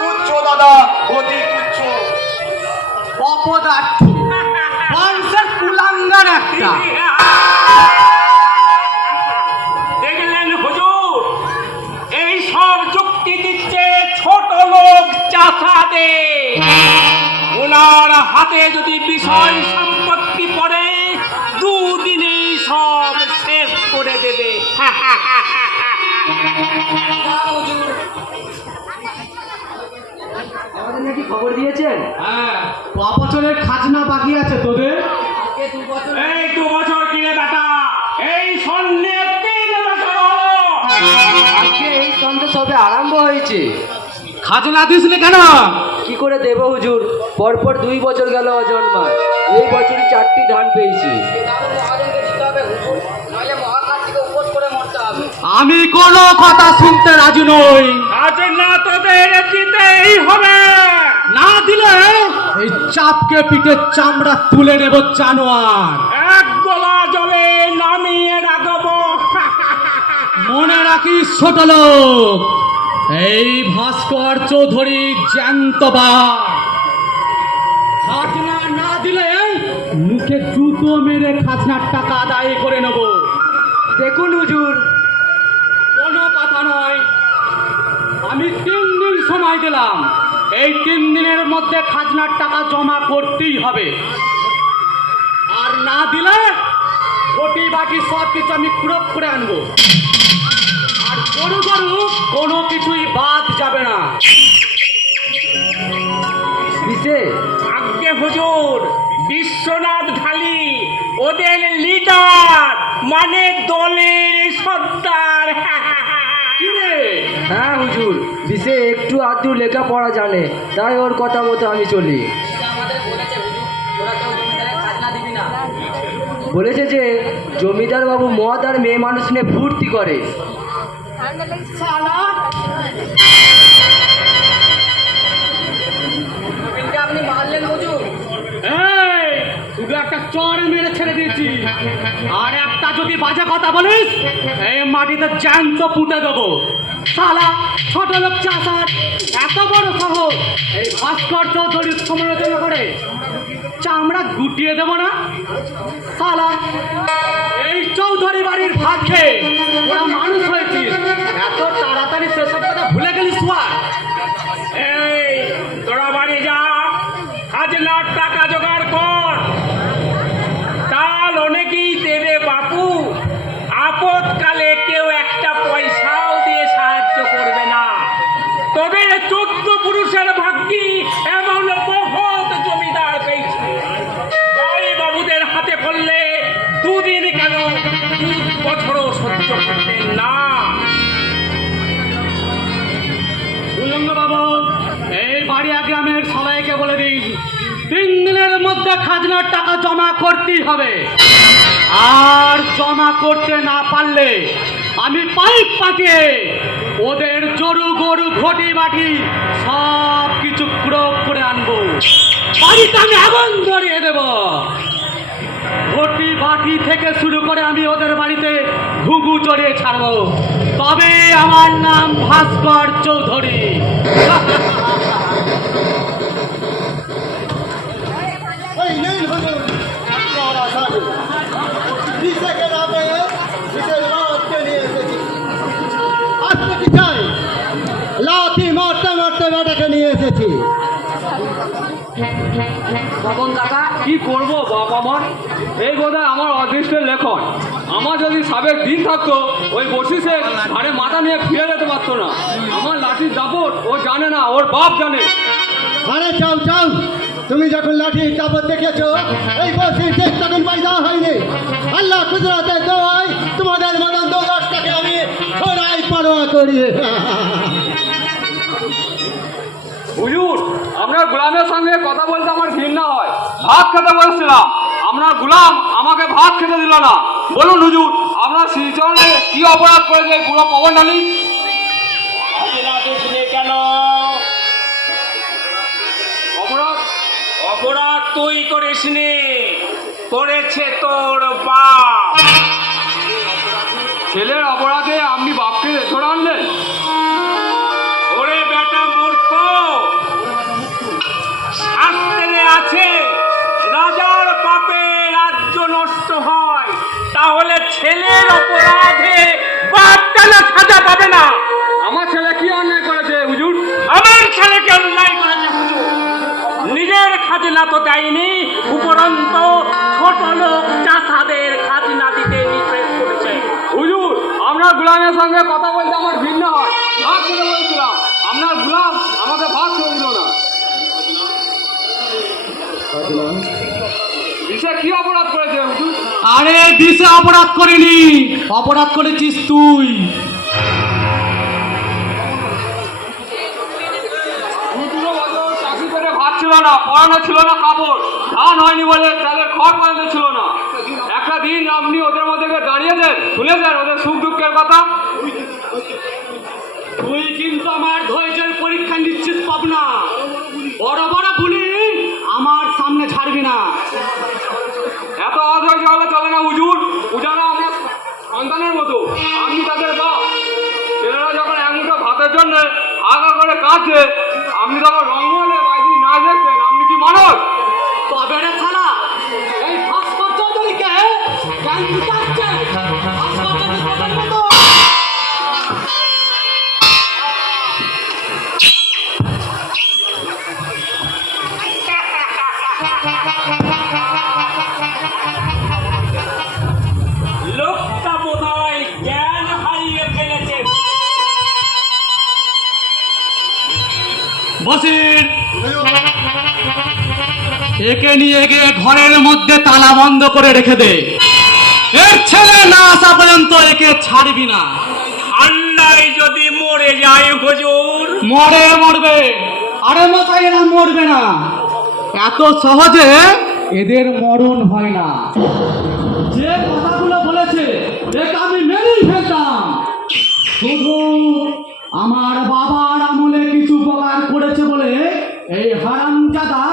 তুচ্ছ দাদা, অতি তুচ্ছ। অপদার্থ বংশের কুলাঙ্গার একটা। দেখলেন হুজুর, এই সব যুক্তি দিচ্ছে ছোট লোক চাষাদে। ওনার হাতে যদি বিষয় সম্পত্তি পড়ে, দুদিনেই সব শেষ করে দেবে। আমাদের নাকি খবর দিয়েছেন? হ্যাঁ, বছরের খাজনা বাকি আছে তোদের। এই 2 বছর কিনে বেটা, এই স্বর্ণে 3 বছর হলো। আজকে এই সন্ধ্যে সবে আরম্ভ হয়েছে। খাজনা দিস নি কেন? কি করে দেব হুজুর? পরপর 2 বছর গেল অজন্মার, এই বছরই 4টি ধান পেয়েছি। আমি কোনো কথা শুনতে রাজি নই। খাজনা তোদের দিতেই হবে। না দিলে এই চাপকে পিঠে চামড়া তুলে নেব জানোয়ার। এক গলা জলে নামিয়ে রাখবো। মনে রাখিস ছোট লোক, এই ভাস্কর চৌধুরী জ্যান্ত বাঘ। খাজনা না দিলে মুখে জুতো মেরে খাজনার টাকা আদায় করে নেব। দেখুন হুজুর, কোনো কথা নয়, আমি 3 দিন সময় দিলাম। এই 3 দিনের মধ্যে খাজনার টাকা জমা করতেই হবে। আর না দিলে ঘটি বাকি সব কিছু আমি ক্রোপ করে আনবো। আর গরু গরু কোনো কিছুই বাদ যাবে না। দিছে আজ্ঞে হুজুর, বিশ্বনাথ ঢালি ওদের লিডার, মানে দলের সর্দার। কি রে? হ্যাঁ হুজুর, দিছে একটু আধটু লেখাপড়া জানে, তাই ওর কথা মতো আমি চলি। বলেছে যে জমিদার বাবু মদ আর মেয়ে মানুষ নিয়ে ফুর্তি করে। আপনি মারলেন হুজুর? এই, শুধু একটা চড় মেরে ছেড়ে দিয়েছি, আর একটা যদি বাজে কথা বলিস এই মাটিতে জ্যান্ত পুঁতে দেবো। শালা ছোট লোক চাষার এত বড় সাহস, এই ভাস্কর চৌধুরীর সমালোচনা করে চামড়া গুটিয়ে দেবো না। শালা এই চৌধুরী বাড়ির ভাত খেয়ে ওরা মানুষ হয়েছিস, এত তাড়াতাড়ি সেসব কথা ভুলে গেলিস? এই তোরা বাড়ি যা, খাজনার টাকা জোগাড় কর। কাল অনেকেই দেবে বাপু, আপদকালে কেউ একটা পয়সাও দিয়ে সাহায্য করবে না। তবে 14 পুরুষের ভাগ্যি এমন বহুত জমিদার পেয়েছে। জয় বাবুদের হাতে পড়লে 2 দিন কেন 2 বছরও সহ্য করতেন না। উল্লঙ্গ বাবু, এই বাড়িয়া গ্রামের সবাইকে বলে দিন 3 দিনের মধ্যে খাজনার টাকা জমা করতেই হবে। আর জমা করতে না পারলে আমি পাইপ পাঠিয়ে ওদের জরু গরু ঘটি বাটি সব কিছু ক্রোপ করে আনবো। বাড়িতে আমি আগুন ধরিয়ে দেব। ঘটি বাটি থেকে শুরু করে আমি ওদের বাড়িতে ঘুঘু চড়িয়ে ছাড়বো। তবে আমার নাম ভাস্কর চৌধুরী। লাঠি মারতে মারতে বেটাকে নিয়ে এসেছি। বাবন কাকা, কি করবো বাপ আমার? এই বোধহয় আমার অদৃষ্টের লেখন। আমার যদি সাবেক দিন থাকতো ওই বসিসে ঘাড়ে মাথা নিয়ে ফিরে যেতে পারতো না। আমার লাঠির দাপট ও জানে না, ওর বাপ জানে। আরে চাও চাও, তুমি যখন লাঠির চাপত দেখেছো, এই বসির শেষ তখন পয়সা হয়নি। আল্লাহ কুদরতের দোয়ায় তোমাদের মতন 10টাকে আমি ছড়াই পরোয়া করি। হুজুর, আপনার গোলামের সঙ্গে কথা বলতে আমার ঘৃণা হয়। ভাত খেতে বলছিলাম, আপনার গোলাম আমাকে ভাত খেতে দিল না। বলুন হুজুর, আপনার শ্রীচরণে কি অপরাধ করেছে এই বুড়ো পবন ডালি? কেন অপরাধ? অপরাধ তুই করিসনি, করেছে তোর বাপ। ছেলের অপরাধে আপনি বাপকে ধরে আনলেন? ওরে বেটা, তাহলে ছেলের অপরাধে বাপ কেন সাজা পাবে না? আমার ছেলে কি অন্যায় করেছে হুজুর? আমার ছেলেকে অন্যায় করেছে হুজুর। নিজের খাজনা তো দেয়নি, উপরন্ত ছোট লোক চাষাদের খাজনা দিতে নিষেধ করেছে। হুজুর, আমরা গোলামের সঙ্গে কথা বলতে আমার ভিন্ন হয়। ভাগ করে বলছিলাম, আপনার গোলাম আমাকে ভাগ করে দিল না। দিশা কি অপরাধ করেছে হুজুর? আরে দিশে অপরাধ করিনি, অপরাধ করেছিস তুই। দুটো বছর চাকরি করে ভাত ছিল না, পড়ানো ছিল না, কাপড় ধান হয়নি বলে চালের খড় পর্যন্ত ছিল না। একটা দিন আপনি ওদের মধ্যে দাঁড়িয়েছেন, শুনেছেন ওদের সুখ দুঃখের কথা? তুই কিন্তু আমার ধৈর্যের পরীক্ষা নিশ্চিত পাব না। বড় বড় ভুলি আমার সামনে ছাড়বি না। এত অধৈর্য হলে চলে না হুজুর। পূজারা আমরা সন্তানের মতো, আপনি তাদের বাপ। ছেলেরা যখন এক মুঠো ভাতের জন্য আগা করে কাঁদছে, আপনি তখন রঙ্গলে বাইরে না দেখছেন, আপনি কি মানুষ? তবে রে শালা, এই ভাস্কর চৌধুরীকে জ্ঞান দিতে আসছে। ভাস্কর চৌধুরী কথার মতো। লোকটা বোধহয় জ্ঞান হারিয়ে ফেলেছে। বসির, একে নিয়ে গিয়ে ঘরের মধ্যে তালা বন্ধ করে রেখে দে। এর ছেলে না আসা পর্যন্ত একে ছাড়বি না। ঠান্ডায় যদি মরে যায় হুজুর? মরবে। আরে মশাই, এরা মরবে না, এত সহজে এদের মরণ হয় না। যে কথাগুলো বলেছে একে আমি মেনেই ফেলতাম। শুধু আমার বাবার আমলে কিছু উপকার করেছে বলে এই হারামজাদা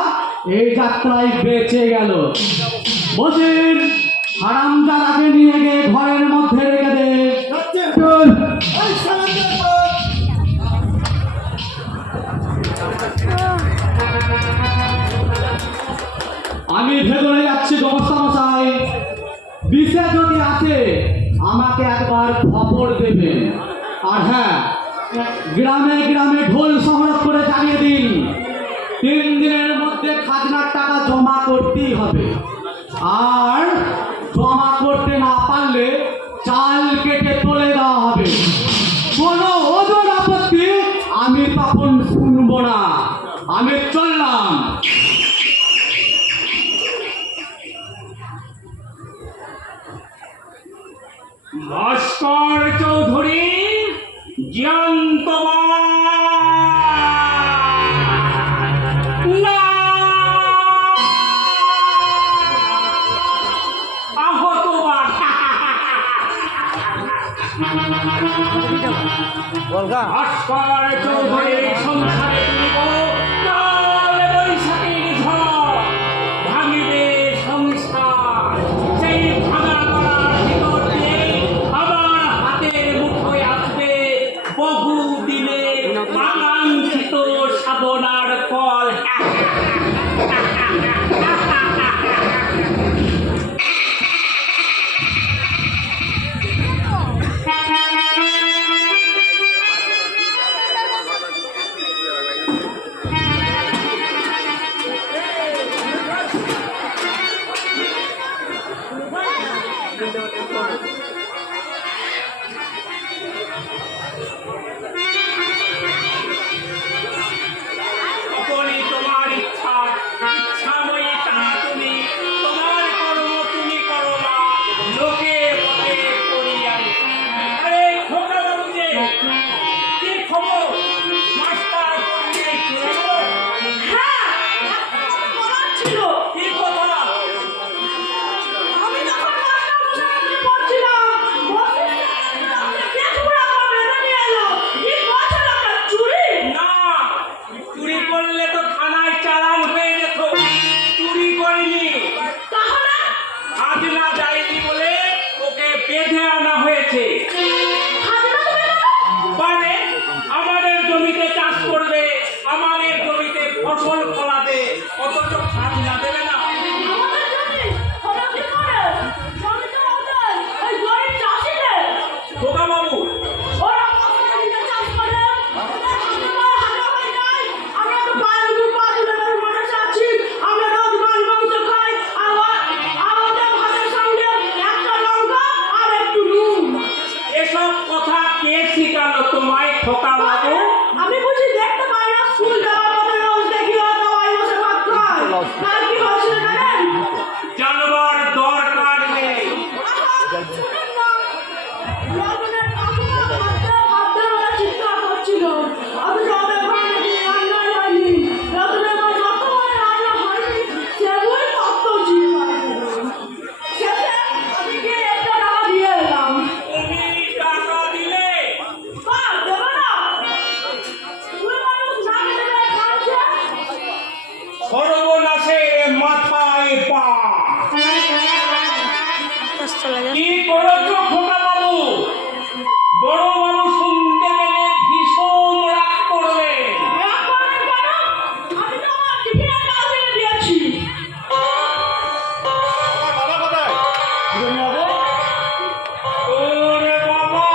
এই যাত্রায় বেঁচে গেল। বসির, হারামজাদাকে নিয়ে গিয়ে ঘরের মধ্যে রেখে দে। চল। আমি ভেতরে যাচ্ছি ব্যবস্থা মশাই। বিষে যদি আছে আমাকে একবার খবর দেবেন। আর হ্যাঁ, গ্রামে গ্রামে ঢোল শহর করে জানিয়ে দিন 3 দিনের মধ্যে খাজনার টাকা জমা করতেই হবে। আর জমা করতে না পারলে চাল কেটে তুলে দেওয়া হবে। কোনো ওজন আপত্তি আমি তখন শুনবো না। আমি চললাম। ভাস্কর চৌধুরী জ্যান্ত না, আহত ভাস্কর চৌধুরীর সংসারে তুলিব কাল বৈশাখীর ঝড়, ভাঙিবে সংসার। সেই ভাঙা করার ভিতর দিয়ে আমার হাতের মুঠোয় আসবে বহু দিনের কাঙ্ক্ষিত সাধনার ফল। তখনই তোমার ইচ্ছা ইচ্ছাময়ী তারা তুমি, তোমার কর্ম তুমি করো না, লোকে বলে করি আমি। আরে খোকা বাবু যে, কি খবর? মাস্টার পড়িয়ে খেলো? হ্যাঁ, একটা কথা বলার ছিল। কি কথা? আমি যখন মাস্টারমশাইকে বলছিলাম, বসির সামনে কেঁচুড়া পা বেঁধে নিয়ে এলো। কি বলছেন আপনার, চুরি? না, চুরি করলে তো থানায় চালান হয়ে যেত। চুরি করিনি, তাহলে খাজনা যায়নি বলে ওকে বেঁধে আনা হয়েছে। খাজনা দেবে না? মানে আমাদের জমিতে চাষ করবে, আমাদের জমিতে ফসল ফলাবে, অথচ খাজনা দেবে না। আমাদের জমি হলো কি করে? জমি তো আমাদের। সর্বনাশের মাথায় পা। কি করেছো খোকা বাবু? বড় বাবু শুনতে পেলে ভীষণ রাগ করবে। আমি তো আমার টিফিনের টাকা ফেলে দিয়েছি। ওরে বাবা,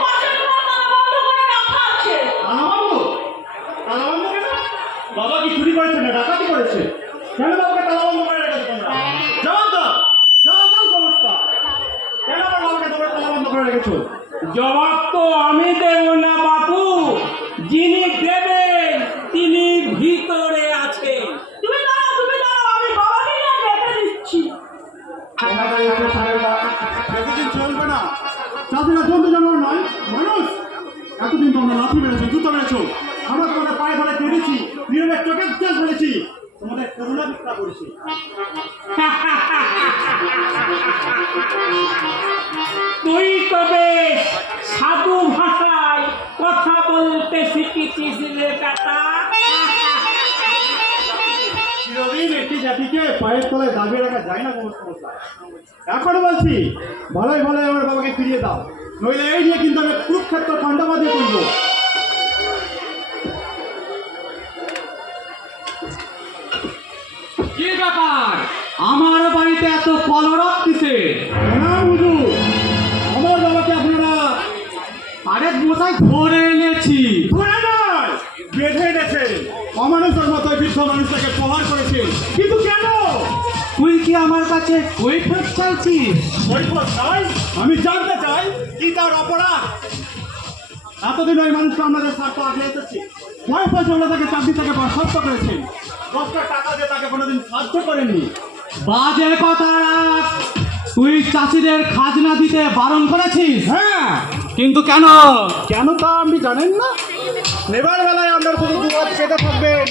পাশের ঘরে তালা বন্ধ করে রাখা আছে। বাবা কি চুরি করেছে না ডাকাতি করেছে? কেন বাবাকে তালা বন্ধ করে রেখেছো তোমরা? জবাব দাও, জবাব দাও সমস্যা। কেন আমার বাবাকে তোমরা তালা বন্ধ করে রেখেছো? জবাব তো আমি দেব না বাপু, যিনি দেবেন তিনি ভিতরে আছেন। তুমি দাঁড়াও, আমি বাবাকে নিয়ে ডেকে দিচ্ছি। তোমাদের একটু ছাড়ে না, বেশিদিন চলবে না। চাষিরা জন্তু জানোয়ার নয়, মানুষ। এতদিন তোমরা লাঠি মেরেছো, জুতো মেরেছো, আমরা তোমাদের পায়ে ধরে কেঁদেছি, নীরবে চোখের জল ফেলেছি, তোমাদের করুণা ভিক্ষা করেছি। তুই তবে সাধু ভাষায় কথা বলতে শিখেছিস রে কাকা। চিরদিন একটি জাতিকে পায়ের তলায় দাবিয়ে রাখা যায় না কোনো সমস্যা। এখন বলছি, ভালোই ভালোই আমার বাবাকে ফিরিয়ে দাও, নইলে এই নিয়ে কিন্তু আমি কুরুক্ষেত্র খণ্ডাবাদী করবো। কি ব্যাপার, আমার বাড়িতে এত কলরব কিসে? না হুজুর, আমার বাবাকে আপনারা আরে মশাই ধরে এনেছি। ধরে নয়, বেঁধে এনেছে। অমানুষের মতো বৃদ্ধ মানুষটাকে প্রহার করেছে, কিন্তু কেন? তুই কি আমার কাছে কৈফিয়ত চাইছিস? কৈফিয়ত চাই? আমি জানতে চাই কি তার অপরাধ। এতদিন ওই মানুষটা আমাদের স্বার্থ আগলে এসেছে, বয়স আমরা তাকে চাকরি থেকে বরখাস্ত করেছেন, 10টা টাকা দিয়ে তাকে কোনোদিন সাহায্য করেননি। বাজে কথা রাখ। তুই চাষিদের খাজনা দিতে বারণ করেছিস? হ্যাঁ, কিন্তু কেন? কেন তা আপনি জানেন না? নেবার বেলায় আপনার শুধু দুয়ার পেতে থাকবেন,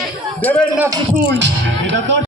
দেবেন না কিছুই। এটা তো